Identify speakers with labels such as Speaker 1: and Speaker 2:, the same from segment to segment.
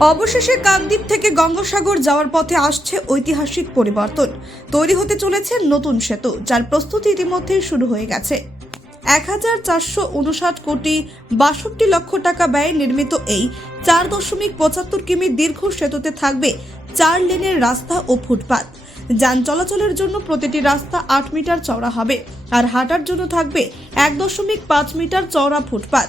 Speaker 1: অবশেষে কাকদ্বীপ থেকে গঙ্গাসাগর যাওয়ার পথে আসছে ঐতিহাসিক পরিবর্তন। তৈরি হতে চলেছে নতুন সেতু, যার প্রস্তুতি ইতিমধ্যেই শুরু হয়ে গেছে। এক হাজার চারশো উনষাট কোটি বাষট্টি লক্ষ টাকা ব্যয়ে নির্মিত এই চার দশমিক পঁচাত্তর কিমি দীর্ঘ সেতুতে থাকবে চার লেনের রাস্তা ও ফুটপাত। যান চলাচলের জন্য প্রতিটি রাস্তা আট মিটার চওড়া হবে, আর হাঁটার জন্য থাকবে এক দশমিক পাঁচ মিটার চওড়া ফুটপাত।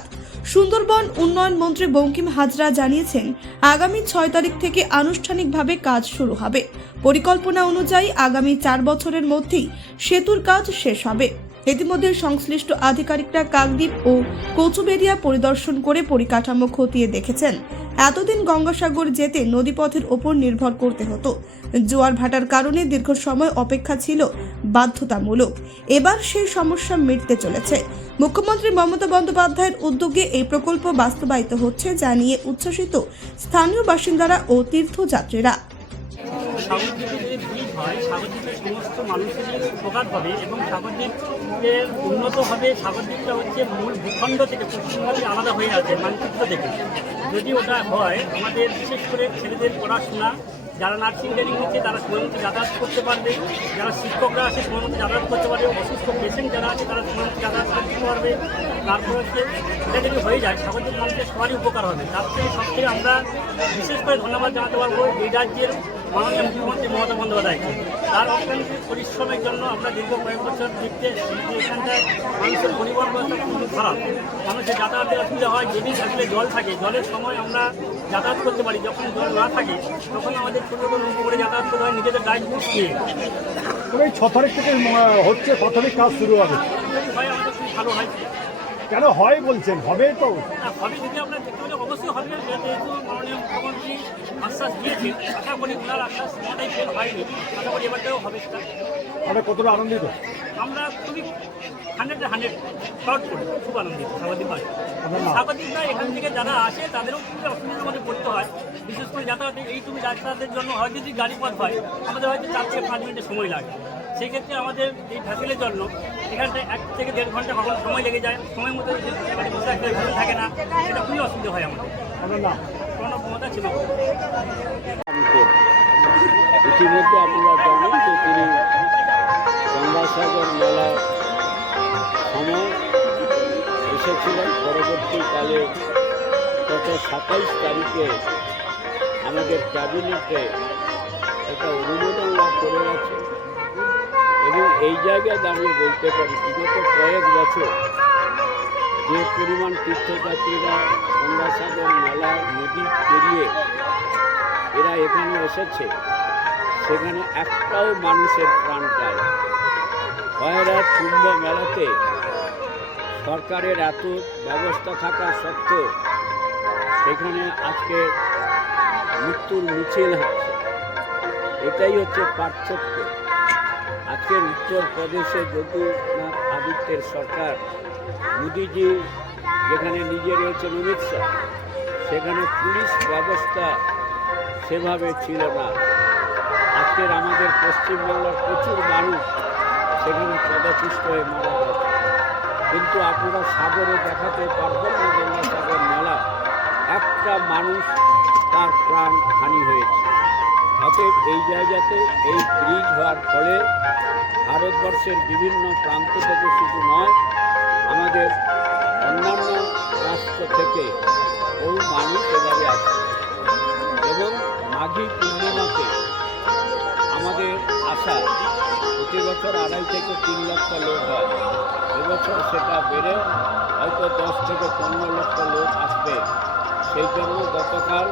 Speaker 1: সুন্দরবন উন্নয়ন মন্ত্রী বঙ্কিম হাজরা জানিয়েছেন, আগামী ছয় তারিখ থেকে আনুষ্ঠানিকভাবে কাজ শুরু হবে। পরিকল্পনা অনুযায়ী আগামী চার বছরের মধ্যেই সেতুর কাজ শেষ হবে। ইতিমধ্যে সংশ্লিষ্ট আধিকারিকরা কাকদ্বীপ ও কচুবেরিয়া পরিদর্শন করে পরিকাঠামো খতিয়ে দেখেছেন। এতদিন গঙ্গাসাগর যেতে নদীপথের ওপর নির্ভর করতে হতো। জোয়ার ভাটার কারণে দীর্ঘ সময় অপেক্ষা ছিল বাধ্যতামূলক। এবার সেই সমস্যা মিটতে চলেছে। মুখ্যমন্ত্রী মমতা বন্দ্যোপাধ্যায়ের উদ্যোগে এই প্রকল্প বাস্তবায়িত হচ্ছে যা নিয়ে উচ্ছ্বসিত স্থানীয় বাসিন্দারা ও তীর্থযাত্রীরা।
Speaker 2: হয় সমস্ত মানুষেরই উপকার হবে এবং সাগরদ্বীপের উন্নত হবে। সাগরদ্বীপটা হচ্ছে মূল ভূখণ্ড থেকে পশ্চিমবঙ্গে আলাদা হয়ে আছে, মানচিত্র থেকে যদি ওটা হয়, আমাদের বিশেষ করে ছেলেদের পড়াশোনা যারা নার্সিং ট্রেনিং নিচ্ছে, তারা সময় মতো যাতায়াত করতে পারবে। যারা শিক্ষকরা আছে সময় মতো যাতায়াত করতে পারবে। অসুস্থ পেশেন্ট যারা আছে, তারা সময় মতো যাতায়াত করতে পারবে। তারপর হচ্ছে, এটা যদি হয়ে যায় সাগরদ্বীপ মানুষের সবারই উপকার হবে। তার থেকে সব থেকে আমরা বিশেষ করে ধন্যবাদ জানাতে পারব এই রাজ্যের মাননীয় মুখ্যমন্ত্রী মমতা বন্দ্যোপাধ্যায়কে। তার অক্লান্ত পরিশ্রমের জন্য আমরা দীর্ঘ কয়েক বছর দেখতে এখানটায় মানুষের পরিবহন ব্যবস্থা খুবই খারাপ। মানুষের যাতায়াতের অসুবিধা হয় যদি আসলে জল থাকে জলের সময় আমরা যাতায়াত করতে পারি। যখন জল না থাকে তখন আমাদের ছোটো ছোটো নৌকো করে যাতায়াত করতে হয় নিজেদের নিয়ে।
Speaker 3: তবে এই ছ তারিখ থেকে হচ্ছে ছ তারিখ কাজ শুরু হবে।
Speaker 2: হয় আমাদের খুব ভালো হয়।
Speaker 3: কেন হয় বলছেন? হবে তো।
Speaker 2: হবে যদি আমরা দেখতে অবশ্যই হবে। যেহেতু মাননীয় মুখ্যমন্ত্রী আশ্বাস দিয়েছেন আশা করি ওনার আশ্বাস কোনোটাই ফেল হয়নি। আশা করি এবারটাও হবে সেটা।
Speaker 3: আমরা কতটা আনন্দিত?
Speaker 2: আমরা খুবই হান্ড্রেড হান্ড্রেড শর্ট করি খুব আনন্দিত
Speaker 3: আপনার নাম?
Speaker 2: সাগরদ্বীপ না এখান থেকে যারা আসে তাদেরও খুবই অসুবিধার মধ্যে পড়তে হয়। বিশেষ করে যাতায়াতে এই তুমি যাতায়াতের জন্য হয় যদি গাড়ি পথ হয় আমাদের হয়তো চার থেকে পাঁচ মিনিটের সময় লাগে। সেই ক্ষেত্রে আমাদের এই ভ্যাসেলের জন্য এখানটায় এক থেকে দেড় ঘণ্টা কখনো সময় লেগে যায়। সময় মতো বসে থাকতে থাকে না সেটা খুবই অসুবিধা হয় আমাদের।
Speaker 4: ইতিমধ্যে আপনারা জানেন যে তিনি গঙ্গাসাগর মেলার সময় এসেছিলেন। পরবর্তীকালে গত সাতাইশ তারিখে আমাদের ক্যাবিনেটে একটা অনুমোদন লাভ করে গেছে। এবং এই জায়গায় দাঁড়িয়ে বলতে পারি, বিগত কয়েক বছর যে পরিমাণ তীর্থযাত্রীরা গঙ্গাসাগর মেলা নদী পেরিয়ে এরা এখানে এসেছে, সেখানে একটাও মানুষের প্রাণ যায় ভয়রাট কুম্ভ মেলাতে সরকারের এত ব্যবস্থা থাকা সত্ত্বেও সেখানে আজকে মৃত্যুর মিছিল হচ্ছে। এটাই হচ্ছে পার্থক্য। আজকের উত্তরপ্রদেশে যোগীনাথ আদিত্যের সরকার মোদিজি যেখানে নিজে রয়েছেন অমিত শাহ, সেখানে পুলিশ ব্যবস্থা সেভাবে ছিল না। আজকের আমাদের পশ্চিমবাংলার প্রচুর মানুষ সেখানে পদপুষ্ট হয়ে মারা গেছে। কিন্তু আপনারা সাগরে দেখাতে পারবেন না গঙ্গাসাগর মেলা। একটা মানুষ তার প্রাণ হানি হয়েছে। অতএব এই জায়গাতে এই ব্রিজ হওয়ার ফলে ভারতবর্ষের বিভিন্ন প্রান্ত থেকে শুধু নয় আমাদের অন্যান্য রাষ্ট্র থেকে বহু মানুষ এবারে আসে। এবং মাঘী পূর্ণিমাতে আমাদের আশা প্রতি বছর আড়াই থেকে তিন লক্ষ লোক হয়। এবছর সেটা বেড়ে হয়তো দশ থেকে পনেরো লক্ষ লোক আসবে। সেই জন্য গতকাল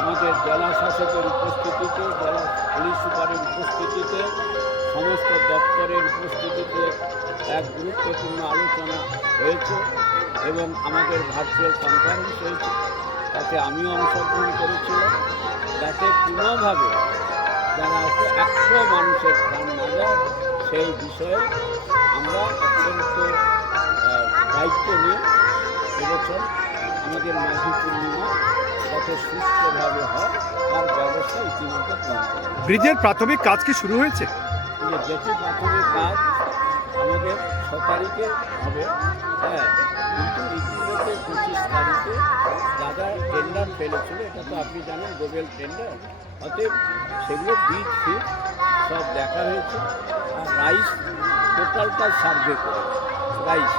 Speaker 4: আমাদের জেলা শাসকের উপস্থিতিতে, জেলা পুলিশ সুপারের উপস্থিতিতে, সমস্ত দপ্তরের উপস্থিতিতে এক গুরুত্বপূর্ণ আলোচনা হয়েছে এবং আমাদের ভার্চুয়াল কনফারেন্স হয়েছে। তাতে আমিও অংশগ্রহণ করেছিলাম। যাতে কোনোভাবে যারা আছে একশো মানুষের প্রাণ না যায় সেই বিষয়ে আমরা অত্যন্ত দায়িত্ব নিয়ে এবছর আমাদের মাঘী পূর্ণিমা যাতে সুস্থভাবে হয় তার ব্যবস্থা ইতিমধ্যে
Speaker 3: ব্রিজের প্রাথমিক কাজ কি শুরু হয়েছে?
Speaker 4: যেটি প্রাথমিক কাজ আমাদের ছ তারিখে হবে। হ্যাঁ কিন্তু ইতিমধ্যে পঁচিশ তারিখে যা টেন্ডার ফেলেছিল এটা তো আপনি জানেন গোবেল টেন্ডার অতএব সেগুলো বীজ ফিট সব দেখা হয়েছে। আর রাইস টোটালটা সার্ভে করেছে। রাইস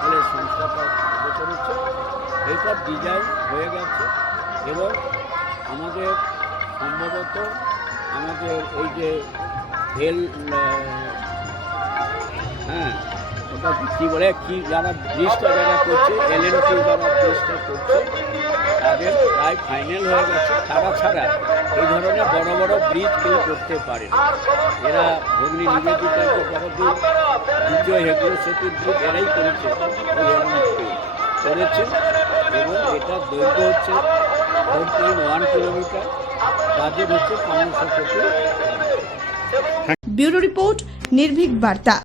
Speaker 4: বলে সংস্থাটা সার্ভে করেছে। এইটার ডিজাইন হয়ে গেছে এবং আমাদের সম্ভবত আমাদের ওই যে হেল হ্যাঁ ওটা কী বলে কি যারা ব্রিজটা যারা করছে এল এন টি যারা ব্রিজটা করছে, তাদের প্রায় ফাইনাল হয়ে গেছে। তারা ছাড়া এই ধরনের বড় বড় ব্রিজ কেউ করতে পারে না। এরা ভগ্নী বড় দ্বিতীয় হেগুলো সেতুর ব্রিজ এরাই করেছে করেছে এবং এটার দৈর্ঘ্য হচ্ছে four point one kilometre budget হচ্ছে পনেরোশো কোটি।
Speaker 1: ব্যুরো রিপোর্ট, নির্ভীক বার্তা।